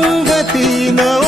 nunca não